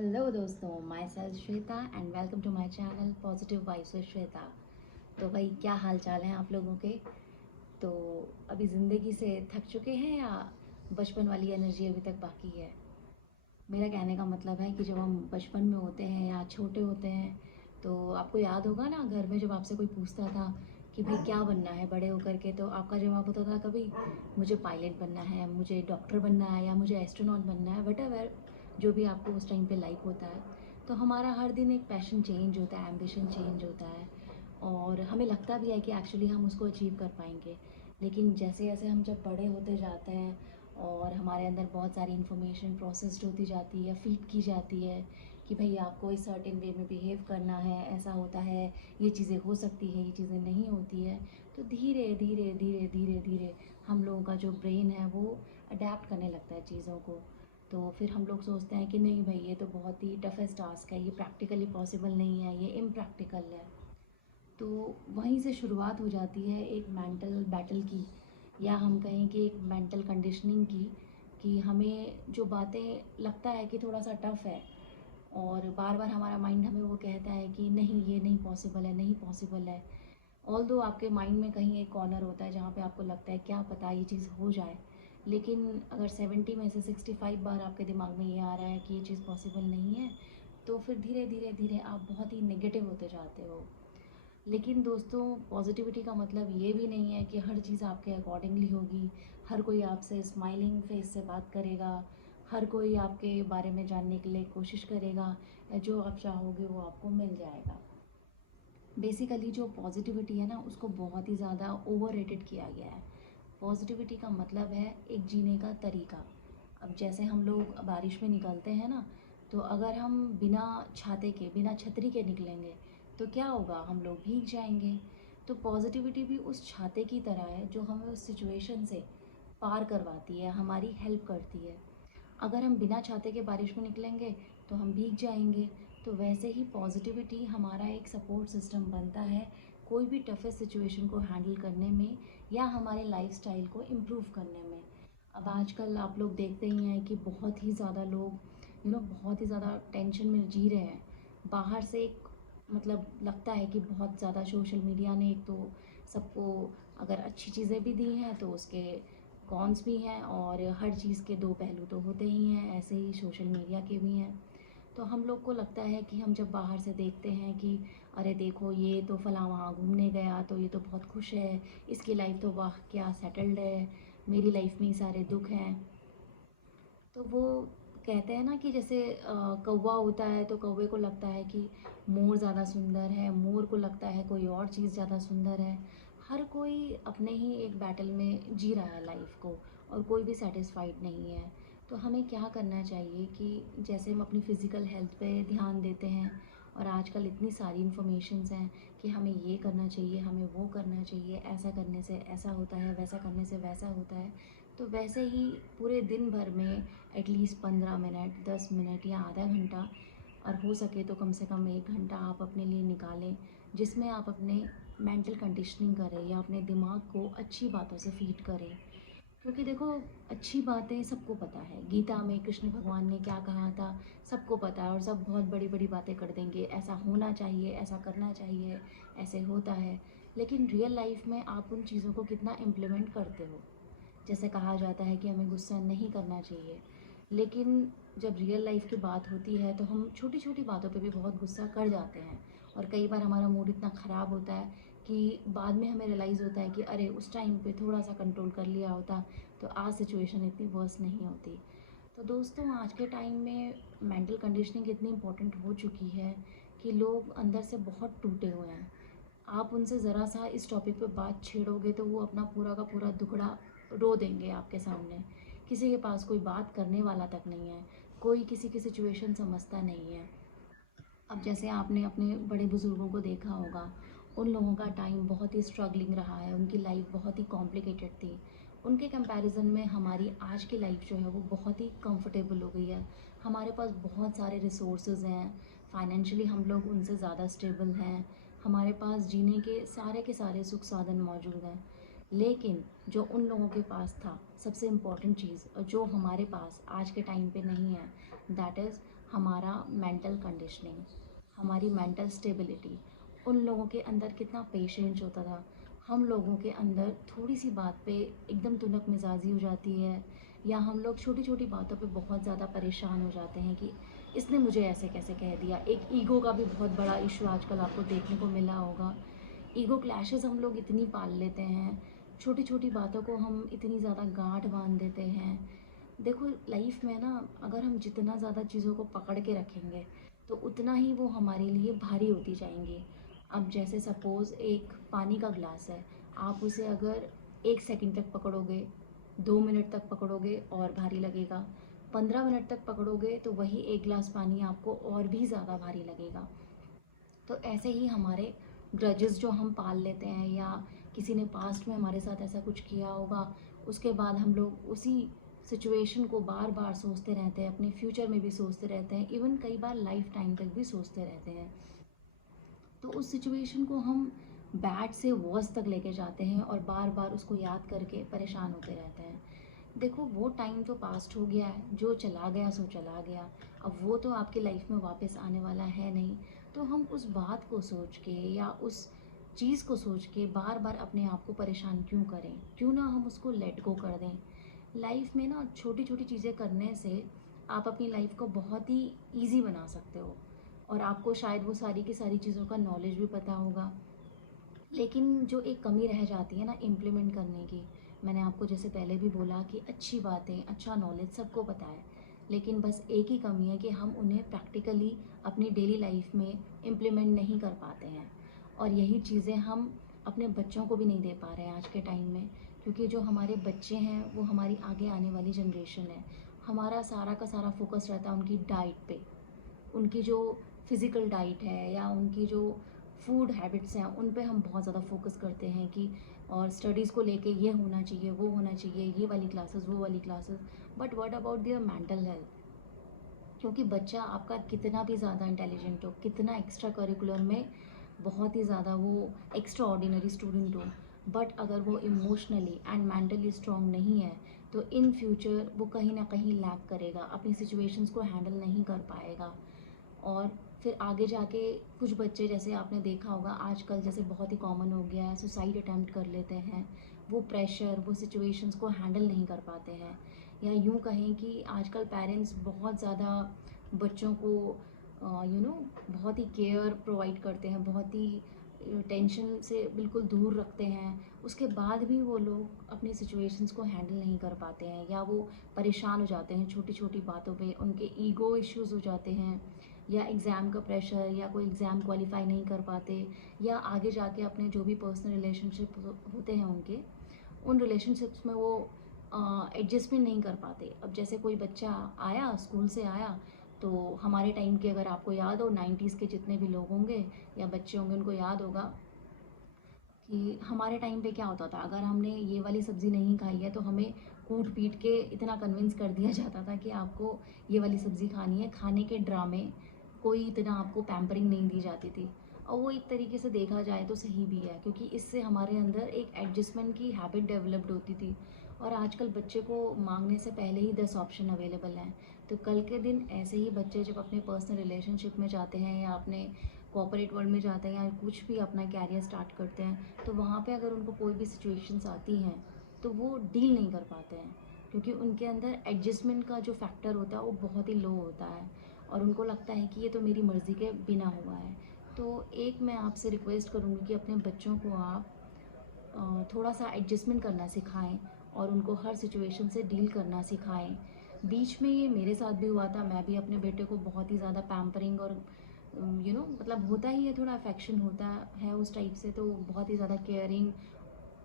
Hello दोस्तों, myself Shweta and welcome to my channel positive vibes with Shweta. तो भाई, क्या हाल चाल हैं आप लोगों के? तो अभी ज़िंदगी से थक चुके हैं या बचपन वाली एनर्जी अभी तक बाकी है? मेरा कहने का मतलब है कि जब हम बचपन में होते हैं या छोटे होते हैं, तो आपको याद होगा ना, घर में जब आपसे कोई पूछता था कि भाई क्या बनना है बड़े होकर के, तो आपका जवाब होता था कभी मुझे पायलट बनना है, मुझे डॉक्टर बनना है, या मुझे एस्ट्रोनॉट बनना है, वट एवर जो भी आपको उस टाइम पे लाइक होता है। तो हमारा हर दिन एक पैशन चेंज होता है, एम्बिशन चेंज होता है, और हमें लगता भी है कि एक्चुअली हम उसको अचीव कर पाएंगे। लेकिन जैसे जैसे हम जब बड़े होते जाते हैं और हमारे अंदर बहुत सारी इन्फॉर्मेशन प्रोसेस्ड होती जाती है, फीड की जाती है कि भाई आपको इस सर्टेन वे में बिहेव करना है, ऐसा होता है, ये चीज़ें हो सकती है, ये चीज़ें नहीं होती है। तो धीरे धीरे धीरे धीरे धीरे हम लोगों का जो ब्रेन है वो अडेप्ट करने लगता है चीज़ों को। तो फिर हम लोग सोचते हैं कि नहीं भाई, ये तो बहुत ही टफेस्ट टास्क है, ये प्रैक्टिकली पॉसिबल नहीं है, ये इम्प्रैक्टिकल है। तो वहीं से शुरुआत हो जाती है एक मेंटल बैटल की, या हम कहें कि एक मेंटल कंडीशनिंग की, कि हमें जो बातें लगता है कि थोड़ा सा टफ है, और बार बार हमारा माइंड हमें वो कहता है कि नहीं, ये नहीं पॉसिबल है, नहीं पॉसिबल है। ऑल दो आपके माइंड में कहीं एक कॉर्नर होता है जहाँ पे आपको लगता है क्या पता ये चीज़ हो जाए। लेकिन अगर 70 में से 65 बार आपके दिमाग में ये आ रहा है कि ये चीज़ पॉसिबल नहीं है, तो फिर धीरे धीरे धीरे आप बहुत ही नेगेटिव होते जाते हो। लेकिन दोस्तों, पॉजिटिविटी का मतलब ये भी नहीं है कि हर चीज़ आपके अकॉर्डिंगली होगी, हर कोई आपसे स्माइलिंग फेस से बात करेगा, हर कोई आपके बारे में जानने के लिए कोशिश करेगा, या जो आप चाहोगे वो आपको मिल जाएगा। बेसिकली जो पॉजिटिविटी है ना, उसको बहुत ही ज़्यादा ओवर रेटेड किया गया है। पॉजिटिविटी का मतलब है एक जीने का तरीका। अब जैसे हम लोग बारिश में निकलते हैं ना, तो अगर हम बिना छाते के, बिना छतरी के निकलेंगे, तो क्या होगा? हम लोग भीग जाएंगे। तो पॉजिटिविटी भी उस छाते की तरह है जो हमें उस सिचुएशन से पार करवाती है, हमारी हेल्प करती है। अगर हम बिना छाते के बारिश में निकलेंगे तो हम भीग जाएंगे। तो वैसे ही पॉजिटिविटी हमारा एक सपोर्ट सिस्टम बनता है कोई भी टफेस्ट सिचुएशन को हैंडल करने में, या हमारे लाइफस्टाइल को इम्प्रूव करने में। अब आजकल आप लोग देखते ही हैं कि बहुत ही ज़्यादा लोग बहुत ही ज़्यादा टेंशन में जी रहे हैं। बाहर से एक मतलब लगता है कि बहुत ज़्यादा सोशल मीडिया ने एक तो सबको अगर अच्छी चीज़ें भी दी हैं तो उसके कॉन्स भी हैं, और हर चीज़ के दो पहलू तो होते ही हैं, ऐसे ही सोशल मीडिया के भी हैं। तो हम लोग को लगता है कि हम जब बाहर से देखते हैं कि अरे देखो, ये तो फलाँ वहाँ घूमने गया तो ये तो बहुत खुश है, इसकी लाइफ तो वाह क्या सेटल्ड है, मेरी लाइफ में ही सारे दुख हैं। तो वो कहते हैं ना कि जैसे कौवा होता है तो कौवे को लगता है कि मोर ज़्यादा सुंदर है, मोर को लगता है कोई और चीज़ ज़्यादा सुंदर है। हर कोई अपने ही एक बैटल में जी रहा है लाइफ को, और कोई भी सेटिस्फाइड नहीं है। तो हमें क्या करना चाहिए कि जैसे हम अपनी फ़िज़िकल हेल्थ पे ध्यान देते हैं, और आजकल इतनी सारी इन्फॉर्मेशंस हैं कि हमें ये करना चाहिए, हमें वो करना चाहिए, ऐसा करने से ऐसा होता है, वैसा करने से वैसा होता है। तो वैसे ही पूरे दिन भर में एटलीस्ट 15 मिनट, 10 मिनट या आधा घंटा, और हो सके तो कम से कम 1 घंटा आप अपने लिए निकालें, जिसमें आप अपने मेंटल कंडीशनिंग करें या अपने दिमाग को अच्छी बातों से फीड करें। क्योंकि देखो, अच्छी बातें सबको पता है, गीता में कृष्ण भगवान ने क्या कहा था सबको पता है, और सब बहुत बड़ी बड़ी बातें कर देंगे, ऐसा होना चाहिए, ऐसा करना चाहिए, ऐसे होता है। लेकिन रियल लाइफ में आप उन चीज़ों को कितना इम्प्लीमेंट करते हो? जैसे कहा जाता है कि हमें गुस्सा नहीं करना चाहिए, लेकिन जब रियल लाइफ की बात होती है तो हम छोटी छोटी बातों पे भी बहुत गुस्सा कर जाते हैं, और कई बार हमारा मूड इतना ख़राब होता है कि बाद में हमें रियलाइज़ होता है कि अरे उस टाइम पे थोड़ा सा कंट्रोल कर लिया होता तो आज सिचुएशन इतनी वर्स नहीं होती। तो दोस्तों, आज के टाइम में मेंटल कंडीशनिंग इतनी इम्पोर्टेंट हो चुकी है कि लोग अंदर से बहुत टूटे हुए हैं। आप उनसे ज़रा सा इस टॉपिक पे बात छेड़ोगे तो वो अपना पूरा का पूरा दुखड़ा रो देंगे आपके सामने। किसी के पास कोई बात करने वाला तक नहीं है, कोई किसी की सिचुएशन समझता नहीं है। अब जैसे आपने अपने बड़े बुज़ुर्गों को देखा होगा, उन लोगों का टाइम बहुत ही स्ट्रगलिंग रहा है, उनकी लाइफ बहुत ही कॉम्प्लिकेटेड थी। उनके कंपैरिजन में हमारी आज की लाइफ जो है वो बहुत ही कंफर्टेबल हो गई है। हमारे पास बहुत सारे रिसोर्सेज हैं, फाइनेंशियली हम लोग उनसे ज़्यादा स्टेबल हैं, हमारे पास जीने के सारे सुख साधन मौजूद हैं। लेकिन जो उन लोगों के पास था, सबसे इम्पॉर्टेंट चीज़, और जो हमारे पास आज के टाइम पे नहीं है, दैट इज़ हमारा मेंटल कंडीशनिंग, हमारी मेंटल स्टेबिलिटी, उन लोगों के अंदर कितना पेशेंस होता था। हम लोगों के अंदर थोड़ी सी बात पे एकदम तुनक मिजाजी हो जाती है, या हम लोग छोटी छोटी बातों पे बहुत ज़्यादा परेशान हो जाते हैं कि इसने मुझे ऐसे कैसे कह दिया। एक ईगो का भी बहुत बड़ा इशू आजकल आपको देखने को मिला होगा। ईगो क्लैशेस हम लोग इतनी पाल लेते हैं, छोटी छोटी बातों को हम इतनी ज़्यादा गांठ बांध देते हैं। देखो लाइफ में ना, अगर हम जितना ज़्यादा चीज़ों को पकड़ के रखेंगे तो उतना ही वो हमारे लिए भारी होती जाएंगी। अब जैसे सपोज़ एक पानी का ग्लास है, आप उसे अगर 1 सेकंड तक पकड़ोगे, 2 मिनट तक पकड़ोगे और भारी लगेगा, 15 मिनट तक पकड़ोगे तो वही एक गिलास पानी आपको और भी ज़्यादा भारी लगेगा। तो ऐसे ही हमारे ग्रजेस जो हम पाल लेते हैं, या किसी ने पास्ट में हमारे साथ ऐसा कुछ किया होगा, उसके बाद हम लोग उसी सिचुएशन को बार बार सोचते रहते हैं, अपने फ्यूचर में भी सोचते रहते हैं, इवन कई बार लाइफ टाइम तक भी सोचते रहते हैं। तो उस सिचुएशन को हम बैड से वर्स तक लेके जाते हैं और बार बार उसको याद करके परेशान होते रहते हैं। देखो वो टाइम तो पास्ट हो गया है, जो चला गया सो चला गया। अब वो तो आपकी लाइफ में वापस आने वाला है नहीं। तो हम उस बात को सोच के या उस चीज़ को सोच के बार बार अपने आप को परेशान क्यों करें, क्यों ना हम उसको लेट गो कर दें। लाइफ में ना छोटी छोटी चीज़ें करने से आप अपनी लाइफ को बहुत ही ईजी बना सकते हो, और आपको शायद वो सारी की सारी चीज़ों का नॉलेज भी पता होगा। लेकिन जो एक कमी रह जाती है ना इम्प्लीमेंट करने की, मैंने आपको जैसे पहले भी बोला कि अच्छी बातें, अच्छा नॉलेज सबको पता है, लेकिन बस एक ही कमी है कि हम उन्हें प्रैक्टिकली अपनी डेली लाइफ में इम्प्लीमेंट नहीं कर पाते हैं। और यही चीज़ें हम अपने बच्चों को भी नहीं दे पा रहे हैं आज के टाइम में, क्योंकि जो हमारे बच्चे हैं वो हमारी आगे आने वाली जनरेशन है। हमारा सारा का सारा फोकस रहता है उनकी डाइट पे, उनकी जो फिज़िकल डाइट है या उनकी जो फूड हैबिट्स हैं उन पे हम बहुत ज़्यादा फोकस करते हैं कि, और स्टडीज़ को लेके ये होना चाहिए, वो होना चाहिए, ये वाली क्लासेस, वो वाली classes. But what about their mental health? क्योंकि बच्चा आपका कितना भी ज़्यादा इंटेलिजेंट हो, कितना एक्स्ट्रा करिकुलर में बहुत ही ज़्यादा वो एक्स्ट्रा ऑर्डिनरी स्टूडेंट हो, बट अगर वो इमोशनली एंड मेंटली स्ट्रॉन्ग नहीं है तो इन फ्यूचर वो कहीं ना कहीं लैक करेगा, अपनी सिचुएशंस को हैंडल नहीं कर पाएगा। और फिर आगे जाके कुछ बच्चे, जैसे आपने देखा होगा आजकल जैसे बहुत ही कॉमन हो गया है, सुसाइड अटैम्प्ट कर लेते हैं। वो प्रेशर, वो सिचुएशंस को हैंडल नहीं कर पाते हैं। या यूँ कहें कि आजकल पेरेंट्स बहुत ज़्यादा बच्चों को बहुत ही केयर प्रोवाइड करते हैं, बहुत ही टेंशन से बिल्कुल दूर रखते हैं। उसके बाद भी वो लोग अपनी सिचुएशंस को हैंडल नहीं कर पाते हैं, या वो परेशान हो जाते हैं छोटी छोटी बातों पे, उनके ईगो इश्यूज हो जाते हैं, या एग्ज़ाम का प्रेशर, या कोई एग्ज़ाम क्वालिफाई नहीं कर पाते, या आगे जाके अपने जो भी पर्सनल रिलेशनशिप होते हैं उनके, उन रिलेशनशिप्स में वो एडजस्टमेंट नहीं कर पाते। अब जैसे कोई बच्चा आया, स्कूल से आया, तो हमारे टाइम के, अगर आपको याद हो, 90s के जितने भी लोग होंगे या बच्चे होंगे उनको याद होगा कि हमारे टाइम पे क्या होता था, अगर हमने ये वाली सब्ज़ी नहीं खाई है तो हमें कूट पीट के इतना कन्विंस कर दिया जाता था कि आपको ये वाली सब्ज़ी खानी है। खाने के ड्रामे, कोई इतना आपको पैम्परिंग नहीं दी जाती थी। और वो एक तरीके से देखा जाए तो सही भी है, क्योंकि इससे हमारे अंदर एक एडजस्टमेंट की हैबिट डेवलप्ड होती थी। और आजकल बच्चे को मांगने से पहले ही 10 ऑप्शन अवेलेबल हैं। तो कल के दिन ऐसे ही बच्चे जब अपने पर्सनल रिलेशनशिप में जाते हैं, या अपने कॉर्पोरेट वर्ल्ड में जाते हैं, या कुछ भी अपना कैरियर स्टार्ट करते हैं, तो वहाँ पे अगर उनको कोई भी सिचुएशंस आती हैं तो वो डील नहीं कर पाते हैं, क्योंकि उनके अंदर एडजस्टमेंट का जो फैक्टर होता है वो बहुत ही लो होता है, और उनको लगता है कि ये तो मेरी मर्ज़ी के बिना हुआ है। तो एक मैं आपसे रिक्वेस्ट करूँगी कि अपने बच्चों को आप थोड़ा सा एडजस्टमेंट करना सिखाएं, और उनको हर सिचुएशन से डील करना सिखाएं। बीच में ये मेरे साथ भी हुआ था, मैं भी अपने बेटे को बहुत ही ज़्यादा पैम्परिंग और मतलब होता ही है, थोड़ा अफेक्शन होता है उस टाइप से, तो बहुत ही ज़्यादा केयरिंग।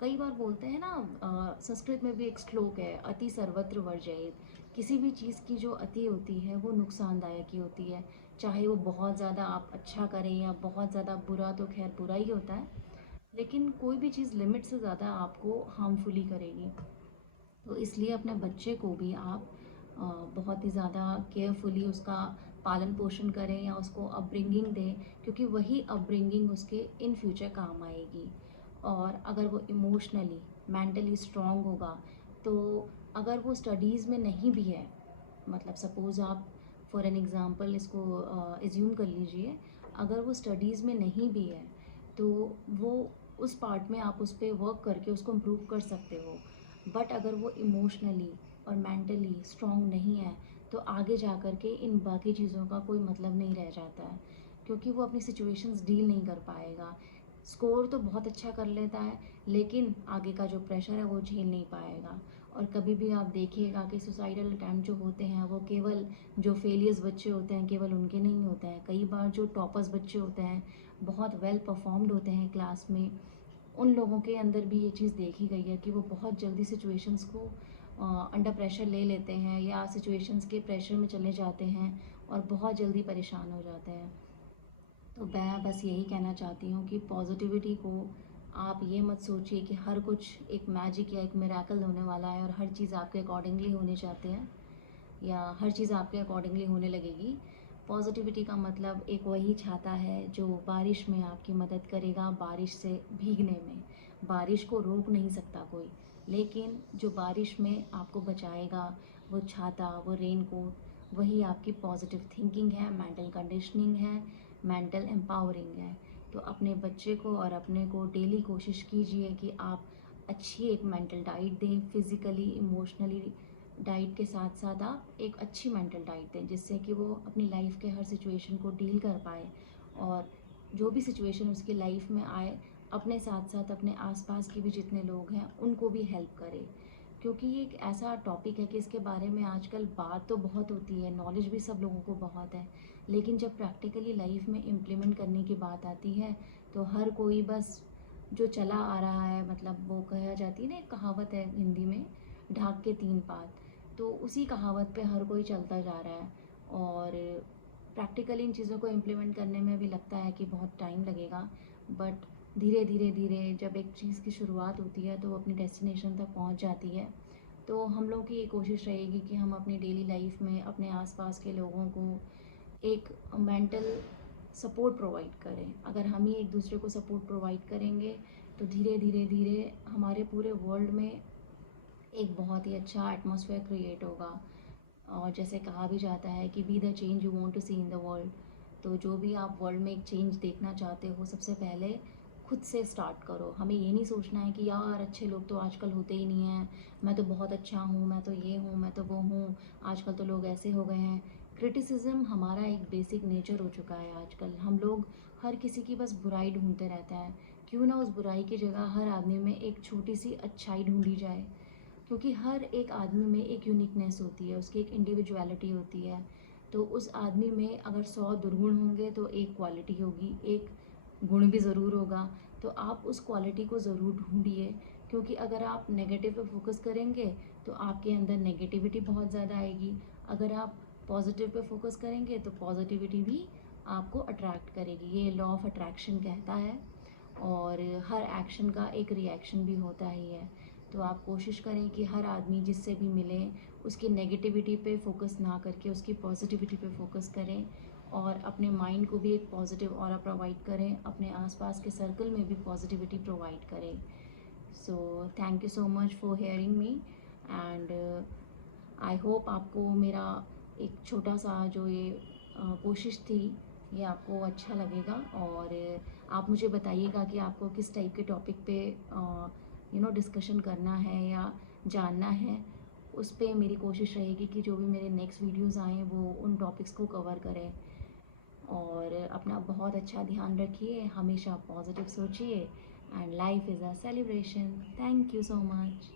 कई बार बोलते हैं ना, संस्कृत में भी एक श्लोक है, अति सर्वत्र वर्जयेत। किसी भी चीज़ की जो अति होती है वो नुकसानदायक ही होती है, चाहे वो बहुत ज़्यादा आप अच्छा करें या बहुत ज़्यादा बुरा, तो खैर बुरा ही होता है, लेकिन कोई भी चीज़ लिमिट से ज़्यादा आपको हार्मफुली करेगी। तो इसलिए अपने बच्चे को भी आप बहुत ही ज़्यादा केयरफुली उसका पालन पोषण करें, या उसको अपब्रिंगिंग दें, क्योंकि वही अपब्रिंगिंग उसके इन फ्यूचर काम आएगी। और अगर वो इमोशनली, मेंटली स्ट्रांग होगा, तो अगर वो स्टडीज़ में नहीं भी है, मतलब सपोज़ आप फॉर एन एग्ज़ाम्पल इसको एज्यूम कर लीजिए, अगर वो स्टडीज़ में नहीं भी है तो वो उस पार्ट में आप उस पर वर्क करके उसको इम्प्रूव कर सकते हो। बट अगर वो इमोशनली और मेंटली स्ट्रॉन्ग नहीं है तो आगे जा कर के इन बाकी चीज़ों का कोई मतलब नहीं रह जाता है, क्योंकि वो अपनी सिचुएशंस डील नहीं कर पाएगा। स्कोर तो बहुत अच्छा कर लेता है लेकिन आगे का जो प्रेशर है वो झेल नहीं पाएगा। और कभी भी आप देखिएगा कि सुसाइडल अटैम्प्ट जो होते हैं वो केवल जो फेलियर्स बच्चे होते हैं केवल उनके नहीं होते हैं। कई बार जो टॉपर्स बच्चे होते हैं, बहुत वेल परफॉर्म्ड होते हैं क्लास में, उन लोगों के अंदर भी ये चीज़ देखी गई है कि वो बहुत जल्दी सिचुएशंस को अंडर प्रेशर ले लेते हैं या सिचुएशंस के प्रेशर में चले जाते हैं और बहुत जल्दी परेशान हो जाते हैं। तो मैं बस यही कहना चाहती हूँ कि पॉजिटिविटी को आप ये मत सोचिए कि हर कुछ एक मैजिक या एक मिरेकल होने वाला है और हर चीज़ आपके अकॉर्डिंगली होने चाहते हैं या हर चीज़ आपके अकॉर्डिंगली होने लगेगी। पॉजिटिविटी का मतलब एक वही छाता है जो बारिश में आपकी मदद करेगा बारिश से भीगने में। बारिश को रोक नहीं सकता कोई, लेकिन जो बारिश में आपको बचाएगा वो छाता, वो रेनकोट, वही आपकी पॉजिटिव थिंकिंग है, मेंटल कंडीशनिंग है, मेंटल एम्पावरिंग है। तो अपने बच्चे को और अपने को डेली कोशिश कीजिए कि आप अच्छी एक मेंटल डाइट दें, फिज़िकली इमोशनली डाइट के साथ साथ आप एक अच्छी मेंटल डाइट दें, जिससे कि वो अपनी लाइफ के हर सिचुएशन को डील कर पाए और जो भी सिचुएशन उसकी लाइफ में आए अपने साथ साथ अपने आसपास के भी जितने लोग हैं उनको भी हेल्प करे। क्योंकि ये एक ऐसा टॉपिक है कि इसके बारे में आजकल बात तो बहुत होती है, नॉलेज भी सब लोगों को बहुत है, लेकिन जब प्रैक्टिकली लाइफ में इम्प्लीमेंट करने की बात आती है तो हर कोई बस जो चला आ रहा है, मतलब वो कहा जाती है ना, एक कहावत है हिंदी में, ढाक के तीन पात, तो उसी कहावत पे हर कोई चलता जा रहा है। और प्रैक्टिकली इन चीज़ों को इम्प्लीमेंट करने में भी लगता है कि बहुत टाइम लगेगा, बट धीरे धीरे धीरे जब एक चीज़ की शुरुआत होती है तो वो अपनी डेस्टिनेशन तक पहुंच जाती है। तो हम लोग की ये कोशिश रहेगी कि हम अपनी डेली लाइफ में अपने आसपास के लोगों को एक मेंटल सपोर्ट प्रोवाइड करें। अगर हम ही एक दूसरे को सपोर्ट प्रोवाइड करेंगे तो धीरे धीरे धीरे हमारे पूरे वर्ल्ड में एक बहुत ही अच्छा एटमॉस्फेयर क्रिएट होगा। और जैसे कहा भी जाता है कि be the change you want to see in the world. तो जो भी आप वर्ल्ड में एक चेंज देखना चाहते हो सबसे पहले खुद से स्टार्ट करो। हमें ये नहीं सोचना है कि यार अच्छे लोग तो आजकल होते ही नहीं हैं, मैं तो बहुत अच्छा हूँ, मैं तो ये हूँ, मैं तो वो हूँ, आजकल तो लोग ऐसे हो गए हैं। क्रिटिसिज्म हमारा एक बेसिक नेचर हो चुका है आजकल। हम लोग हर किसी की बस बुराई ढूंढते रहते हैं। क्यों ना उस बुराई की जगह हर आदमी में एक छोटी सी अच्छाई ढूंढी जाए, क्योंकि हर एक आदमी में एक यूनिकनेस होती है, उसकी एक इंडिविजुअलिटी होती है। तो उस आदमी में अगर 100 दुर्गुण होंगे तो एक क्वालिटी होगी, एक गुण भी ज़रूर होगा। तो आप उस क्वालिटी को ज़रूर ढूंढिए, क्योंकि अगर आप नेगेटिव पे फोकस करेंगे तो आपके अंदर नेगेटिविटी बहुत ज़्यादा आएगी। अगर आप पॉजिटिव पे फोकस करेंगे तो पॉजिटिविटी भी आपको अट्रैक्ट करेगी। ये लॉ ऑफ अट्रैक्शन कहता है। और हर एक्शन का एक रिएक्शन भी होता ही है। तो आप कोशिश करें कि हर आदमी जिससे भी मिले उसकी नेगेटिविटी पे फोकस ना करके उसकी पॉजिटिविटी पे फोकस करें और अपने माइंड को भी एक पॉजिटिव ऑरा प्रोवाइड करें, अपने आसपास के सर्कल में भी पॉजिटिविटी प्रोवाइड करें। So thank you so much for hearing me and I hope आपको मेरा एक छोटा सा जो ये कोशिश थी ये आपको अच्छा लगेगा। और आप मुझे बताइएगा कि आपको किस टाइप के टॉपिक पे डिस्कशन करना है या जानना है। उस पे मेरी कोशिश रहेगी कि जो भी मेरे नेक्स्ट वीडियोस आएँ वो उन टॉपिक्स को कवर करें। और अपना बहुत अच्छा ध्यान रखिए, हमेशा पॉजिटिव सोचिए and life is a celebration. Thank you so much.